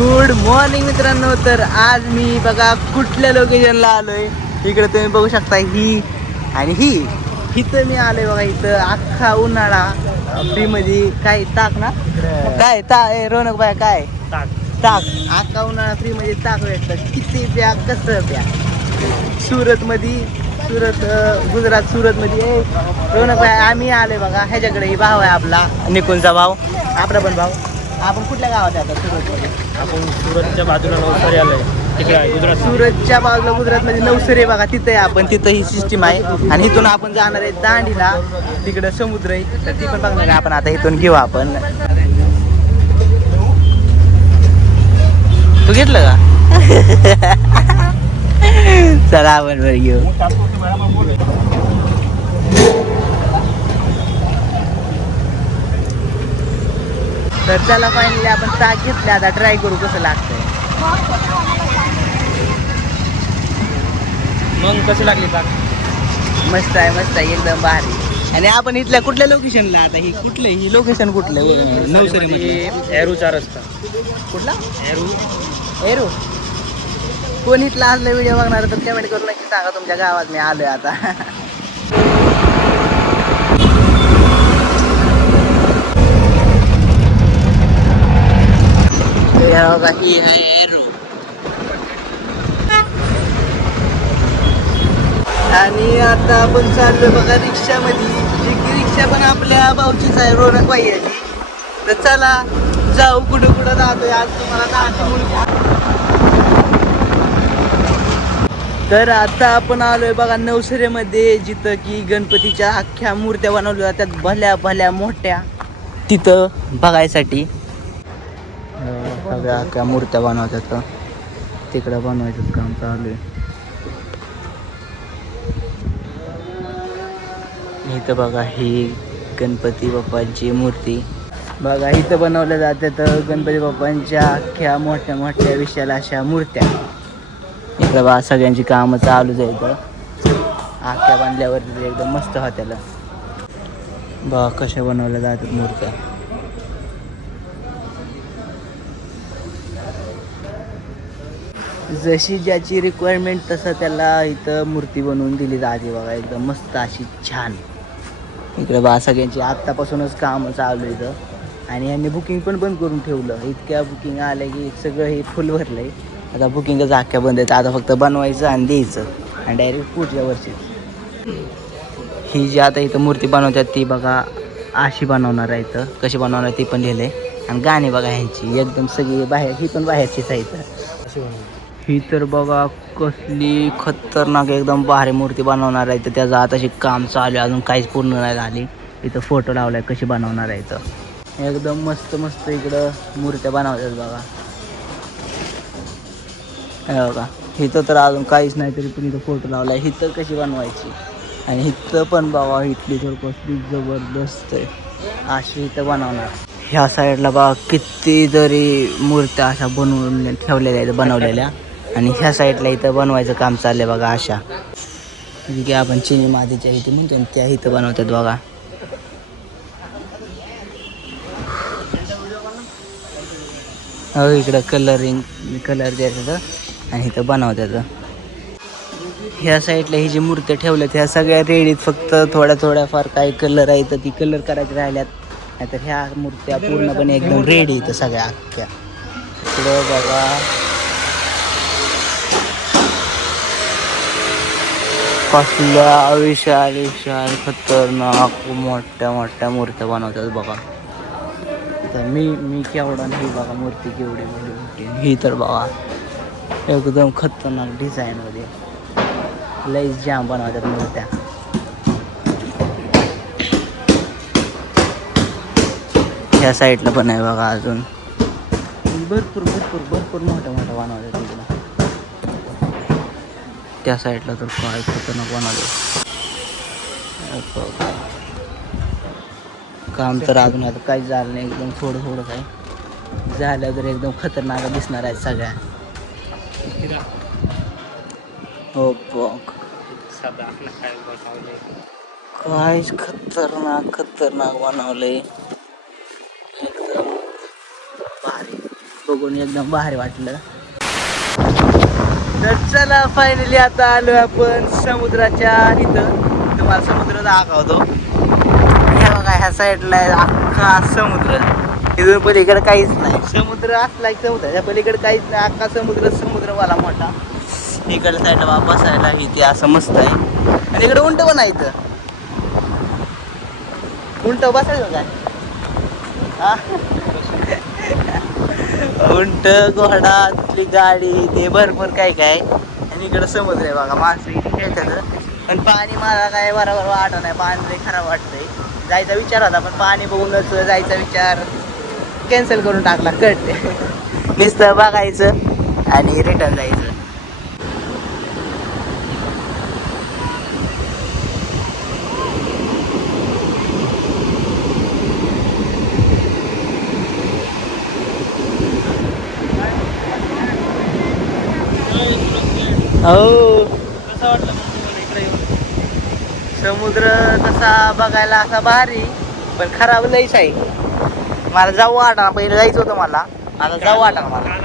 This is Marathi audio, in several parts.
गुड मॉर्निंग मित्रांनो. तर आज मी बघा कुठल्या लोकेशनला आलोय. इकडे तुम्ही बघू शकता ही आणि ही इथं मी आलोय बघा. इथं अख्खा उन्हाळा फ्री मध्ये काय ताक ना काय रोनक बाय काय ताक अख्खा उन्हाळा फ्री मध्ये ताक भेटतं. किती प्या कसं प्या. सुरत गुजरात सुरत मध्ये रोनक बाय आम्ही आलोय बघा. ह्याच्याकडे ही भाव आहे आपला निकुंजचा भाव, आपला पण भाव. आपण कुठल्या गावात आहे आता सुरतमध्ये? आपण सुरतच्या बाजूला नवसारी आलोय. तिकडे आहे गुजरात. सुरतच्या बाजूला गुजरातमध्ये नवसरी बघा. तिथे आपण तिथं ही सिस्टीम आहे आणि इथून आपण जाणार आहे दांडीला. तिकडं समुद्र आहे तर ती पण बघणार आहे आपण. आता इथून घेऊ आपण. तू घेतलं का? चला आपण बरं घेऊ. तर चला फायनली आपण ताक घेतले. आता ट्राय करू कसं लागतंय. मग कशी लागली ताक? मस्त आहे एकदम भारी. आणि आपण इथल्या कुठल्या लोकेशनला आता ही कुठलं ही लोकेशन कुठलं नवसरीमध्ये? एरूचा रस्ता. कुठला एरू एरू? कोण इथला असला व्हिडिओ बघणार तर कमेंट करून नक्की सांगा तुमच्या गावात मी आलोय आता. ही आहे एरू. आणि आता आपण चाललोय बघा रिक्षामध्ये. रिक्षा पण आपल्या भाऊचीच आहे, रोनक बाईची. तर चला जाऊ कुठं कुठं जातोय आज तुम्हाला दाखवू. तर आता आपण आलोय बघा नवसरेमध्ये, जिथं की गणपतीच्या अख्ख्या मूर्त्या बनवल्या जातात भल्या भल्या मोठ्या. तिथं बघायसाठी सगळ्या अख्ख्या मूर्त्या बनवतात. तिकडं बनवायचं काम चालू आहे. इथं बघा ही गणपती बाप्पांची मूर्ती बघा. इथं बनवल्या जातात गणपती बाप्पांच्या अख्ख्या मोठ्या मोठ्या विशाल अशा मूर्त्या. इकडं बघा सगळ्यांची कामं चालूच आहे. इथं अख्ख्या बांधल्यावरती एकदम मस्त होत्याला बघा कशा बनवल्या जातात मूर्त्या. जशी ज्याची रिक्वायरमेंट तसं त्याला इथं मूर्ती बनवून दिली जाते बघा. एकदम मस्त अशी छान. इकडे बा सगळ्यांची आत्तापासूनच काम चालू आहे इथं. आणि यांनी बुकिंग पण बंद करून ठेवलं. इतक्या बुकिंग आल्या की सगळं हे फुल भरलं आहे. आता बुकिंगच अख्ख्या बंद आहेत. आता फक्त बनवायचं आणि द्यायचं आणि डायरेक्ट पुढच्या वर्षी. ही जी आता इथं मूर्ती बनवतात ती बघा अशी बनवणार आहे. इथं कशी बनवणार ती पण लिहिलं आहे. आणि गाणी बघा ह्यांची एकदम सगळी बाहेर. ही पण बाहेरचीच आहे इथं. ही तर बघा कसली खतरनाक एकदम भारी मूर्ती बनवणार आहे. तर त्याचं आताशी काम चालू आहे, अजून काहीच पूर्ण नाही झाली. इथं फोटो लावलाय कशी बनवणार आहे. इथं एकदम मस्त मस्त इकडं मूर्त्या बनवतात बघा. हे बघा इथं तर अजून काहीच नाही तरी पण इथं फोटो लावलाय. इथं कशी बनवायची आणि इथं पण बघा इथली तर कसली जबरदस्त आहे. अशी इथं बनवणार. ह्या साईडला बघा किती तरी मूर्त्या अशा बनवून ठेवलेल्या आहेत बनवलेल्या. आणि ह्या साईडला इथं बनवायचं काम चाललंय बघा. अशा म्हणजे की आपण चिनी मातीच्या इथे म्हणतो त्या इथं बनवतात बघा. हो इकडं कलर द्यायचं आणि इथं बनवतात. ह्या साईडला ही जी मूर्त्या ठेवल्यात ह्या सगळ्या रेडीत. फक्त थोड्याफार काही कलर आहे तर ती कलर करायची राहिल्यात. नाहीतर ह्या मूर्त्या पूर्णपणे एकदम रेडी इथं सगळ्या अख्ख्या. इकडं बघा कसल्या विशाल खतरनाक मोठ्या मोठ्या मूर्त्या बनवतात बघा. तर मी केवढा ही बघा मूर्ती केवढी मोठी. ही तर बघा एकदम खतरनाक डिझाईनमध्ये लई जाम बनवतात मूर्त्या. ह्या साईडला पण आहे बघा अजून भरपूर मोठ्या बनवतात तिकडं. त्या साईडला तर काय खतरनाक बनवलं. काम तर अजून आता काहीच झालं नाही. एकदम थोडं काय झालं तर एकदम खतरनाक दिसणार आहे सगळ्या. हो बघ काहीच खतरनाक बनवलंय एकदम भारी. बघून एकदम भारी वाटलं. तर चला फायनली आता आलो आपण समुद्राच्या इथं. तुम्हाला समुद्र दाखवतो. हे बघा ह्या साईडला अख्खा समुद्र, इथून पलीकडे काहीच नाही. समुद्र असला की समुद्राच्या पलीकडे काहीच नाही, अख्खा समुद्रवाला मोठा. इकडल्या साईडला बसायला इथे असं मस्त आहे. आणि इकडे उंट पण आहे इथं. उंट बसायचं काय? हा उंट, घोडा, तिथली गाडी, ते भरपूर काय काय. आणि इकडं समुद्र आहे बघा, माणसं इथे खेळतात. पण पाणी मला काय बरोबर वाटत नाही, पाणी लई खराब वाटतंय. जायचा विचार होता पण पाणी बघूनच जायचा विचार कॅन्सल करून टाकला. कट नुसतं बघायचं आणि रिटर्न जायचं. हो कसं वाटलं मग तुम्हाला इकडे येऊन? समुद्र तसा बघायला असा भारी, पण खराब लईच आहे. मला जाऊ वाटा, पहिले जायचं होतं मला, आता जाऊ वाटा मला.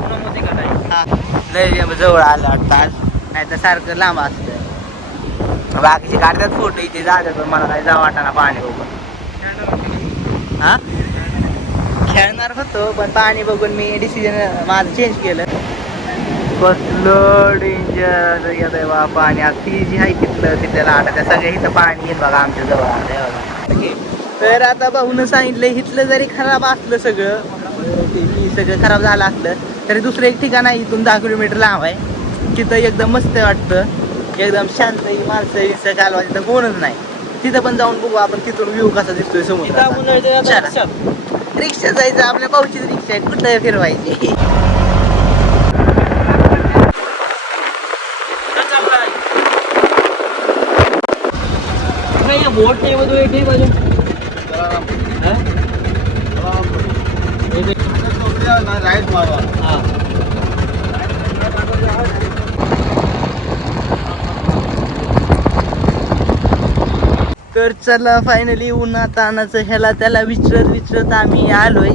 पुण्यामध्ये का नाही? हा लय जवळ आलं वाटतं आज, नाही तर सारखं लांब असतं. बाकीचे काढतात फोटो इथे जातात, पण मला काय जाऊ वाटा ना पाणी बघून. हा खेळणार होतो पण पाणी बघून मी डिसिजन माझं चेंज केलं. कसलं डेंजर येत आहे बा पाणी. आता ती जी आहे तिथल्या लाटा त्या सगळ्या इथं पाणी येत बघा आमच्या जवळ आलं बघा. तर आता भाऊनं सांगितलं इथलं जरी खराब असलं सगळं, सगळं खराब झालं असलं तरी दुसरं एक ठिकाण आहे इथून 10 किलोमीटर लांब आहे. तिथं एकदम मस्त वाटतं, एकदम शांत माणसं विसं कालवा, तिथं कोणच नाही. तिथं पण जाऊन बघू आपण तिथून व्ह्यू कसा दिसतोय समुद्र. रिक्षा जायचं, आपल्या भाऊचीच रिक्षा आहे, कुठं फिरवायची. बोट नहीं वो तो एक ही बाजू राइट मारो. हाँ तर चला फायनली उन्हा तानाचं ह्याला त्याला विचारत आम्ही आलोय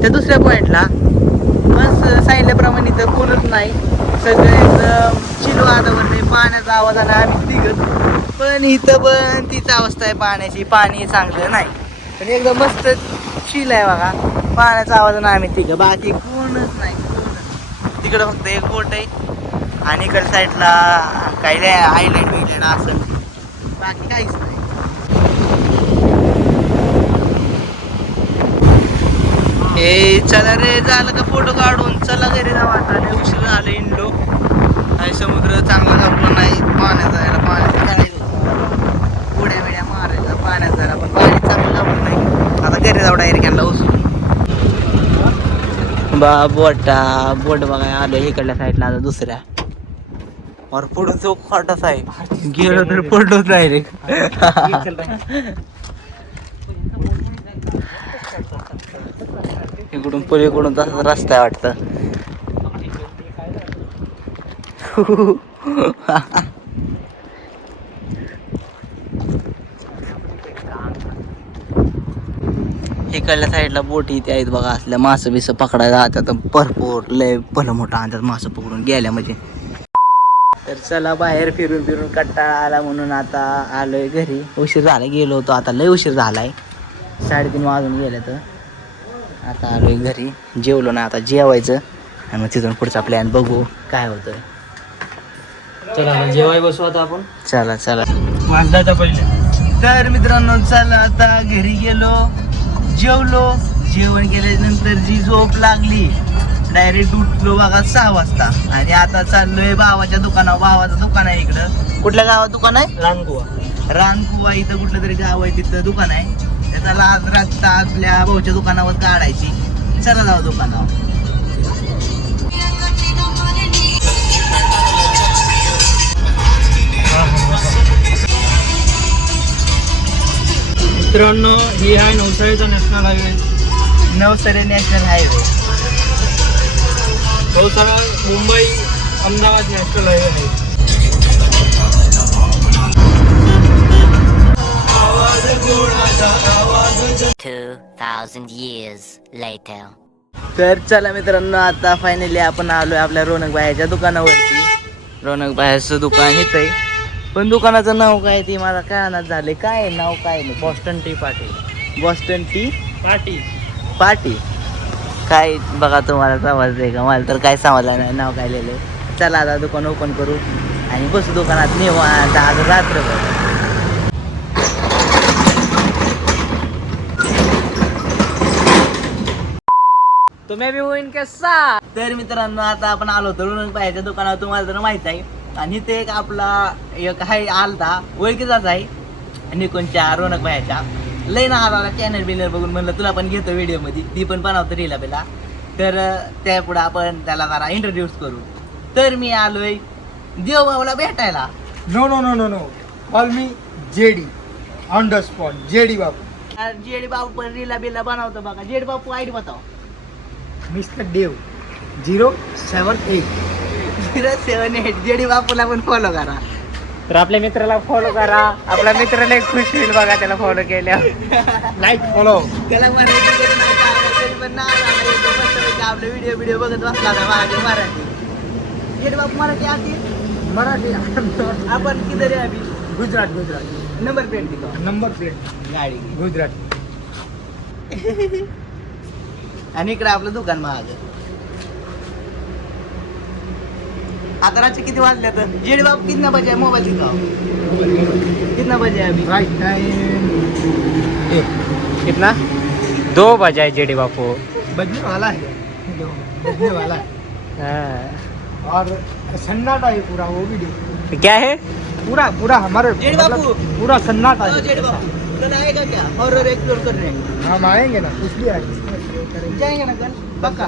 त्या दुसऱ्या पॉइंटला. बस सांगितल्याप्रमाणे इथं कोणच नाही, सगळं एकदम चिल वातावरण आहे. पाण्याचा आवाज आला आम्ही तिघत, पण इथं पण तीच अवस्था आहे पाण्याची. पाणी चांगलं नाही, पण एकदम मस्त चिल आहे बघा. पाण्याचा आवाज ना आम्ही तिघं, बाकी कोणच नाही. कोणच तिकडं फक्त एक बोट आहे आणि इकडच्या साईडला काही आयलँड बिलँड असं, बाकी काहीच नाही. ए चला रे, झालं का फोटो काढून, चला घरी जाऊ आता. लय उशीर झालं इंडो. काही समुद्र चांगला जपला नाही, पाण्यात जायला पाण्याचं काय उड्या बिड्या मारायला पाण्यात जायला, पण पाणी चांगलं जपलं नाही. आता घरी जाऊ डायरेक्ट यांना उचलून. बोट बघाय आलो इकडल्या साईडला आता दुसऱ्या. और पुढे तो खोटाच आहे, गेलो तर पडलो डायरेक्ट. इकडून पलीकडून तसा रस्ता आहे वाटतं. इकडल्या साईडला बोटी इथे आहेत बघा, असल्या मासं बिसं पकडायला जातात भरपूर. लय भलं मोठं आणतात मासं पकडून गेल्या म्हणजे. तर चला बाहेर फिरून कंटाळा आला म्हणून आता आलोय घरी. उशीर झाला, गेलो होतो आता लय उशीर झालाय, 3:30 वाजून गेले. तर आता आलोय घरी, जेवलो ना, आता जेवायचं आणि मग तिथून पुढचा प्लॅन बघू काय होतोय. चला जेवाय बसू आता आपण. चला वाजदाचा पहिले. तर मित्रांनो चला आता घरी गेलो, जेवलो. जेवण केल्यानंतर जी झोप लागली, डायरेक्ट उठलो बघा 6 वाजता. आणि आता चाललोय भावाच्या दुकानावर. भावाचं दुकान आहे इकडं. कुठल्या गावात दुकान आहे? रानकुवा इथं कुठलं तरी गाव आहे, तिथं दुकान आहे. त्याचा लाज रास्ता आपल्या भाऊच्या दुकानावर काढायची. चला जाऊ दुकानावर. मित्रांनो ही आहे नवसारीचा नॅशनल हायवे. नवसरे नॅशनल हायवे. नवसारा मुंबई अहमदाबाद नॅशनल हायवे आहे. 2,000 years later. तर चला मित्रांनो, आता फायनली आपण आलोय आपल्या रौनक भाईच्या दुकानावरती. रौनक भाईचं दुकान इथं आहे, पण दुकानाचं नाव काय ते मला कळणार झाले. काय आहे नाव, काय नाही. Boston T party. Boston T party. Party काय बघा, तुम्हाला समजलंय का? मला तर काय समजलं नाही नाव काय लिहिलंय. चला आता दुकान ओपन करू आणि बसू दुकानात निवांत आज रात्रभर. तुम्ही भी होईन के साथ. तर मित्रांनो, आता आपण आलो होतो रौनक भाईच्या दुकानावर, तुम्हाला तर माहित आहे. आणि इथे एक आपला एक आहे आलता ओळखीचाच आहे निकोनच्या रौनक भाईच्या. लय ना आला चॅनल बिनर बघून म्हणलं तुला पण घेतो व्हिडिओ मध्ये, ती पण बनवतो रीला बिला. तर त्यापुढे आपण त्याला जरा इंट्रोड्यूस करू. तर मी आलोय देवबाबूला भेटायला. No, no, no, no, no. Call me JD. On the spot. JD Babu. JD Babu पण रीला बिला बनवतो बघा. जेडी बाबू आयडी बताव. Mr. Dev. 078. 078. जेडी बापूला पण फॉलो करा. तर आपल्या मित्राला फॉलो करा. आपला मित्राला एक खुश होईल बघा त्याला फॉलो केल्यावर. Like, follow. त्याला मराठी येत नाही का? तरी पण नाव आला येतो. मस्तपैकी आपले व्हिडिओ बघत बसला होता मराठी. जेडी बापू मराठी आती. मराठी. आपण किधर आहे अभी? गुजरात, गुजरात. नंबर प्लेट दिखो. Number plate. गाडी. गुजरात. आणि इकडे आपलं दुकान महाग. आता रात्री किती वाजले तर? जेडी बाबू कितना बजे आहे? मोबाईल दिखाओ. कितना बजे आहे अभी? Right time. कितना 2 बजाय जेडी बापू. बजने वाला है. बजने वाला है. हाँ. और सन्नाटा है पूरा वो भी देखो. तो क्या है? पूरा पूरा हमारे जेडी बाबू. पूरा सन्नाटा हाँ, जेडी है. बाबू कल आएगा क्या हॉरर एक्सप्लोर करने? हम आएंगे ना, कुछ भी आएंगे. जाएंगे ना कल पक्का.